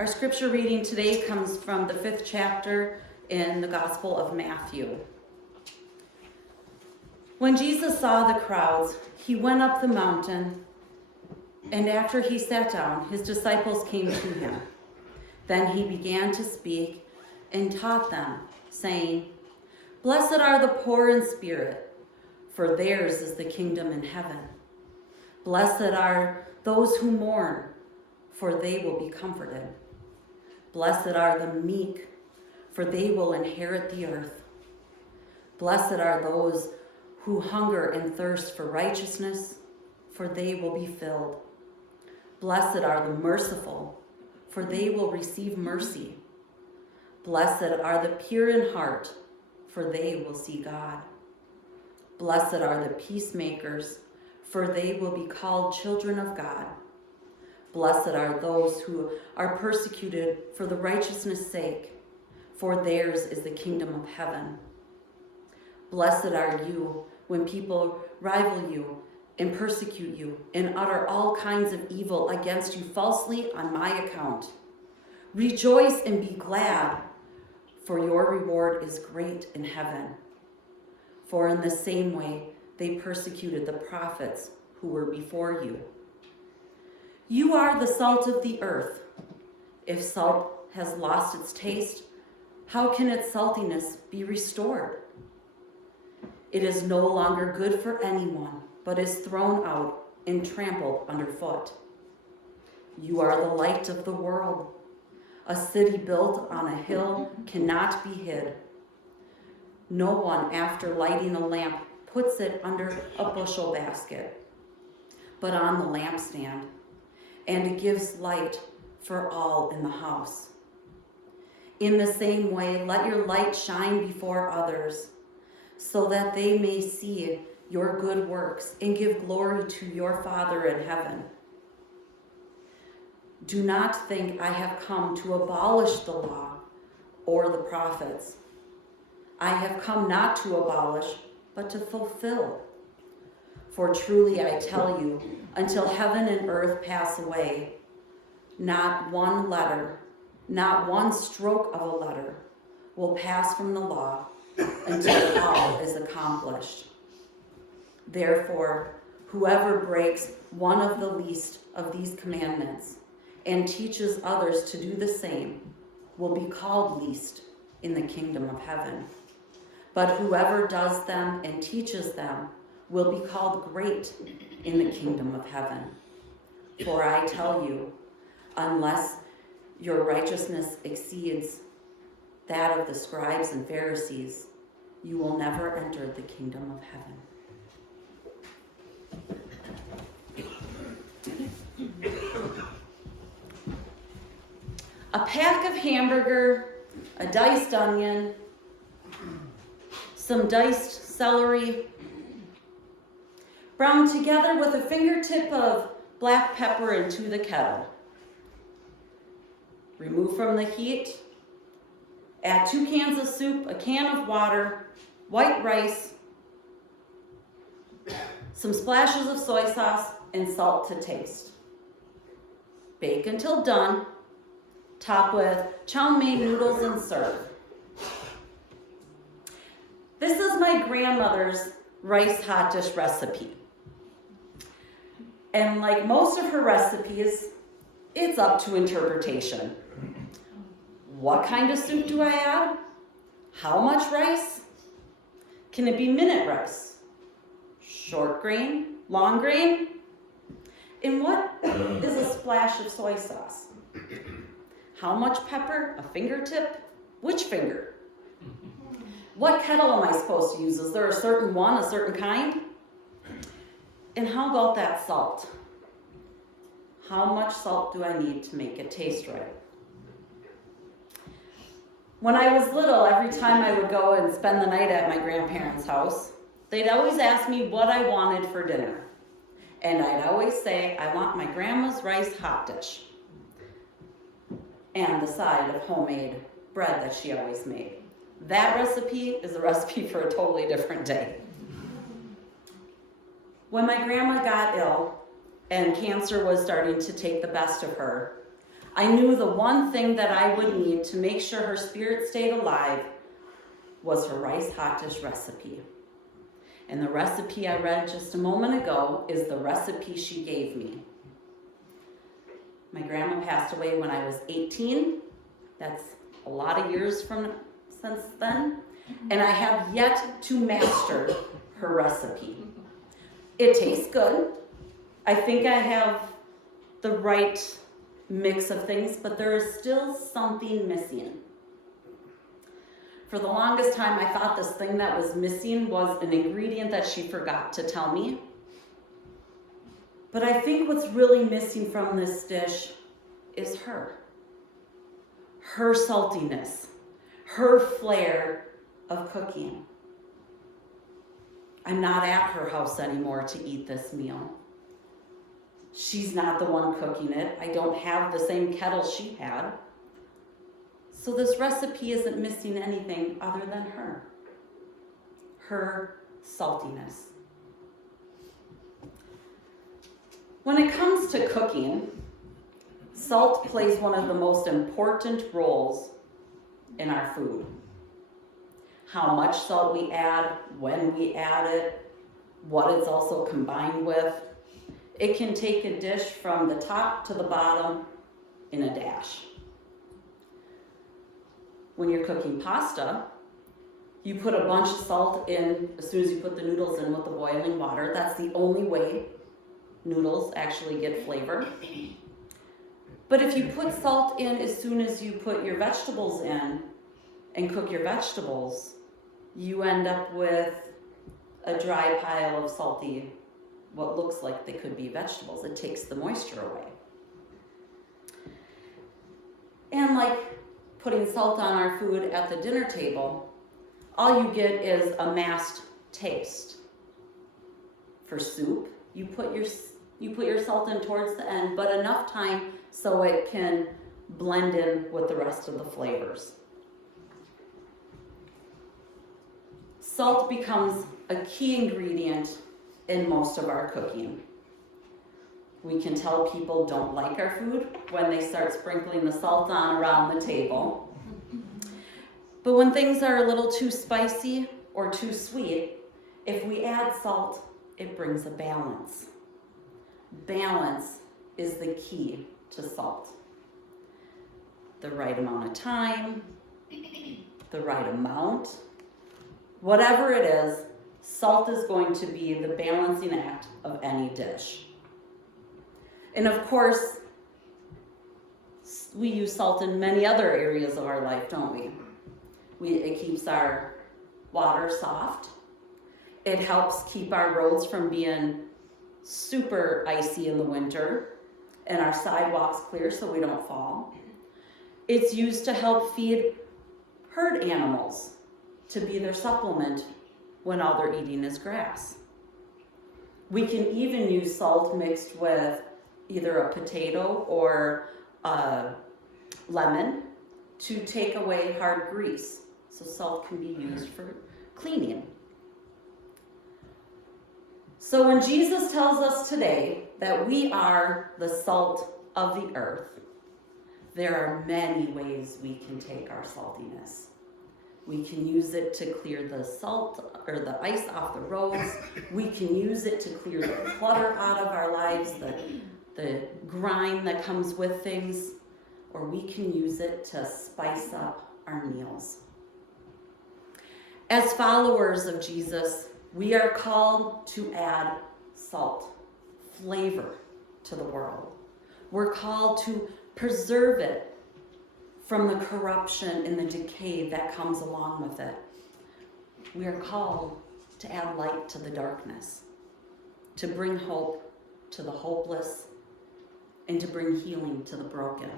Our scripture reading today comes from the 5th chapter in the Gospel of Matthew. When Jesus saw the crowds, he went up the mountain, and after he sat down, his disciples came to him. Then he began to speak and taught them, saying, "Blessed are the poor in spirit, for theirs is the kingdom in heaven. Blessed are those who mourn, for they will be comforted. Blessed are the meek, for they will inherit the earth. Blessed are those who hunger and thirst for righteousness, for they will be filled. Blessed are the merciful, for they will receive mercy. Blessed are the pure in heart, for they will see God. Blessed are the peacemakers, for they will be called children of God. Blessed are those who are persecuted for the righteousness' sake, for theirs is the kingdom of heaven. Blessed are you when people rival you and persecute you and utter all kinds of evil against you falsely on my account. Rejoice and be glad, for your reward is great in heaven. For in the same way they persecuted the prophets who were before you. You are the salt of the earth. If salt has lost its taste, how can its saltiness be restored? It is no longer good for anyone, but is thrown out and trampled underfoot. You are the light of the world. A city built on a hill cannot be hid. No one, after lighting a lamp, puts it under a bushel basket, but on the lampstand, and it gives light for all in the house. In the same way, let your light shine before others, so that they may see your good works and give glory to your Father in heaven. Do not think I have come to abolish the law or the prophets. I have come not to abolish, but to fulfill. For truly I tell you, until heaven and earth pass away, not one letter, not one stroke of a letter will pass from the law until all is accomplished. Therefore, whoever breaks one of the least of these commandments and teaches others to do the same will be called least in the kingdom of heaven. But whoever does them and teaches them will be called great in the kingdom of heaven. For I tell you, unless your righteousness exceeds that of the scribes and Pharisees, you will never enter the kingdom of heaven. A pack of hamburger, a diced onion, some diced celery, browned together with a fingertip of black pepper into the kettle. Remove from the heat. Add 2 cans of soup, a can of water, white rice, some splashes of soy sauce, and salt to taste. Bake until done. Top with chow mein noodles and serve. This is my grandmother's rice hot dish recipe. And like most of her recipes, it's up to interpretation. What kind of soup do I add? How much rice? Can it be minute rice? Short grain? Long grain? And what is a splash of soy sauce? How much pepper? A fingertip? Which finger? What kettle am I supposed to use? Is there a certain one, a certain kind? And how about that salt? How much salt do I need to make it taste right? When I was little, every time I would go and spend the night at my grandparents' house, they'd always ask me what I wanted for dinner. And I'd always say, I want my grandma's rice hot dish. And the side of homemade bread that she always made. That recipe is a recipe for a totally different day. When my grandma got ill and cancer was starting to take the best of her, I knew the one thing that I would need to make sure her spirit stayed alive was her rice hot dish recipe. And the recipe I read just a moment ago is the recipe she gave me. My grandma passed away when I was 18. That's a lot of years since then. And I have yet to master her recipe. It tastes good. I think I have the right mix of things, but there is still something missing. For the longest time, I thought this thing that was missing was an ingredient that she forgot to tell me. But I think what's really missing from this dish is her. Her saltiness, her flair of cooking. I'm not at her house anymore to eat this meal. She's not the one cooking it. I don't have the same kettle she had. So this recipe isn't missing anything other than her. Her saltiness. When it comes to cooking, salt plays one of the most important roles in our food. How much salt we add, when we add it, what it's also combined with. It can take a dish from the top to the bottom in a dash. When you're cooking pasta, you put a bunch of salt in as soon as you put the noodles in with the boiling water. That's the only way noodles actually get flavor. But if you put salt in as soon as you put your vegetables in and cook your vegetables, you end up with a dry pile of salty, what looks like they could be vegetables. It takes the moisture away. And like putting salt on our food at the dinner table, all you get is a masked taste. For soup, you put your salt in towards the end, but enough time so it can blend in with the rest of the flavors. Salt becomes a key ingredient in most of our cooking. We can tell people don't like our food when they start sprinkling the salt on around the table. But when things are a little too spicy or too sweet, if we add salt, it brings a balance. Balance is the key to salt. The right amount of time, the right amount, whatever it is, salt is going to be the balancing act of any dish. And of course, we use salt in many other areas of our life, don't we? It keeps our water soft. It helps keep our roads from being super icy in the winter and our sidewalks clear so we don't fall. It's used to help feed herd animals, to be their supplement when all they're eating is grass. We can even use salt mixed with either a potato or a lemon to take away hard grease. So salt can be used for cleaning. So when Jesus tells us today that we are the salt of the earth, there are many ways we can take our saltiness. We can use it to clear the salt or the ice off the roads. We can use it to clear the clutter out of our lives, the grime that comes with things, or we can use it to spice up our meals. As followers of Jesus, we are called to add salt, flavor to the world. We're called to preserve it from the corruption and the decay that comes along with it. We are called to add light to the darkness, to bring hope to the hopeless, and to bring healing to the broken.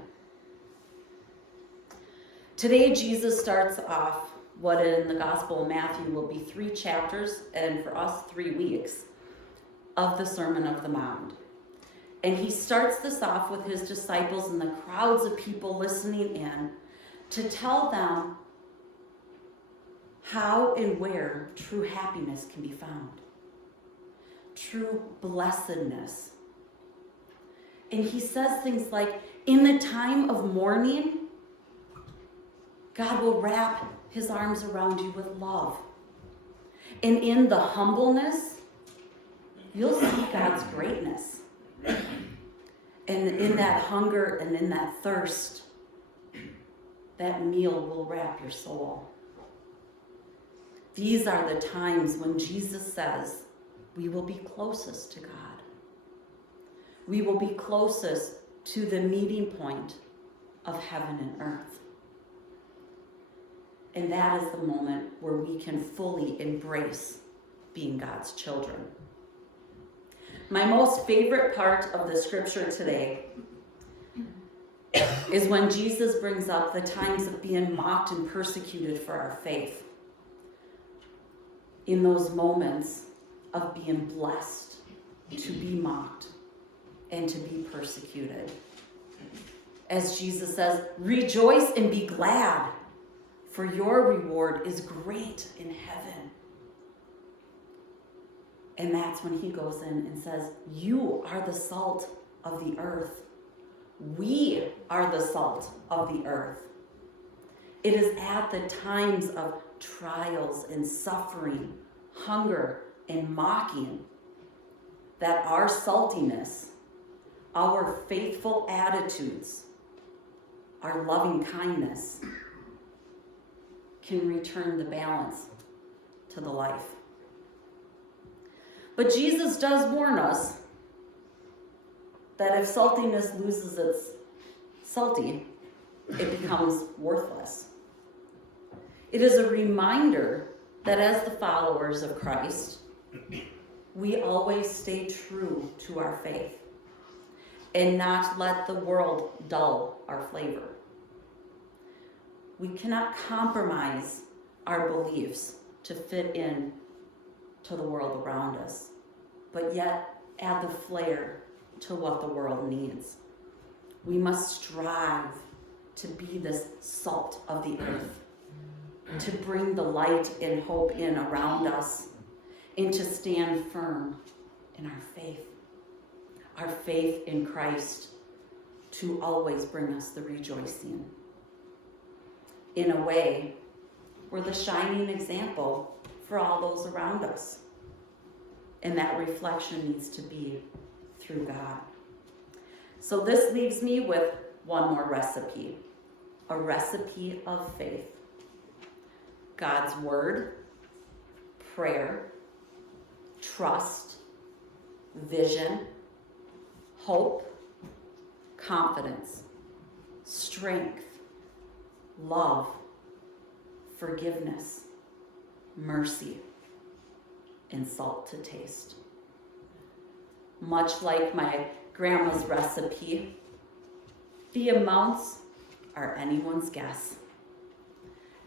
Today, Jesus starts off what in the Gospel of Matthew will be 3 chapters, and for us 3 weeks, of the Sermon of the Mount. And he starts this off with his disciples and the crowds of people listening in to tell them how and where true happiness can be found. True blessedness. And he says things like, in the time of mourning, God will wrap his arms around you with love. And in the humbleness, you'll see God's greatness. And in that hunger and in that thirst, that meal will wrap your soul. These are the times when Jesus says we will be closest to God. We will be closest to the meeting point of heaven and earth. And that is the moment where we can fully embrace being God's children. My most favorite part of the scripture today is when Jesus brings up the times of being mocked and persecuted for our faith. In those moments of being blessed to be mocked and to be persecuted. As Jesus says, rejoice and be glad, for your reward is great in heaven. And that's when he goes in and says, you are the salt of the earth. We are the salt of the earth. It is at the times of trials and suffering, hunger and mocking, that our saltiness, our faithful attitudes, our loving kindness can return the balance to the life. But Jesus does warn us that if saltiness loses its salty, it becomes worthless. It is a reminder that as the followers of Christ, we always stay true to our faith and not let the world dull our flavor. We cannot compromise our beliefs to fit in to the world around us, but yet add the flair to what the world needs. We must strive to be this salt of the earth, to bring the light and hope in around us, and to stand firm in our faith in Christ, to always bring us the rejoicing. In a way, we're the shining example for all those around us. And that reflection needs to be through God. So this leaves me with one more recipe, a recipe of faith. God's word, prayer, trust, vision, hope, confidence, strength, love, forgiveness, mercy, and salt to taste. Much like my grandma's recipe, the amounts are anyone's guess.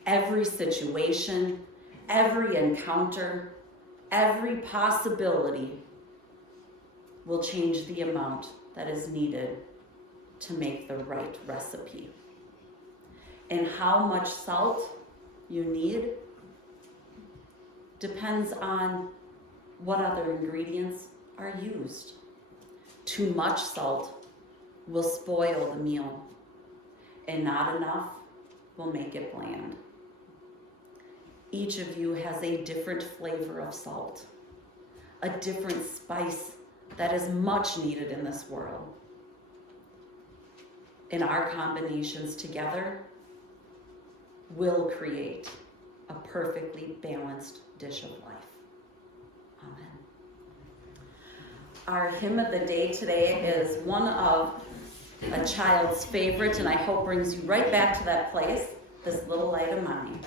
Every situation, every encounter, every possibility will change the amount that is needed to make the right recipe. And how much salt you need depends on what other ingredients are used. Too much salt will spoil the meal, and not enough will make it bland. Each of you has a different flavor of salt, a different spice that is much needed in this world. And our combinations together will create a perfectly balanced dish of life. Amen. Our hymn of the day today is one of a child's favorite, and I hope brings you right back to that place, This Little Light of Mine.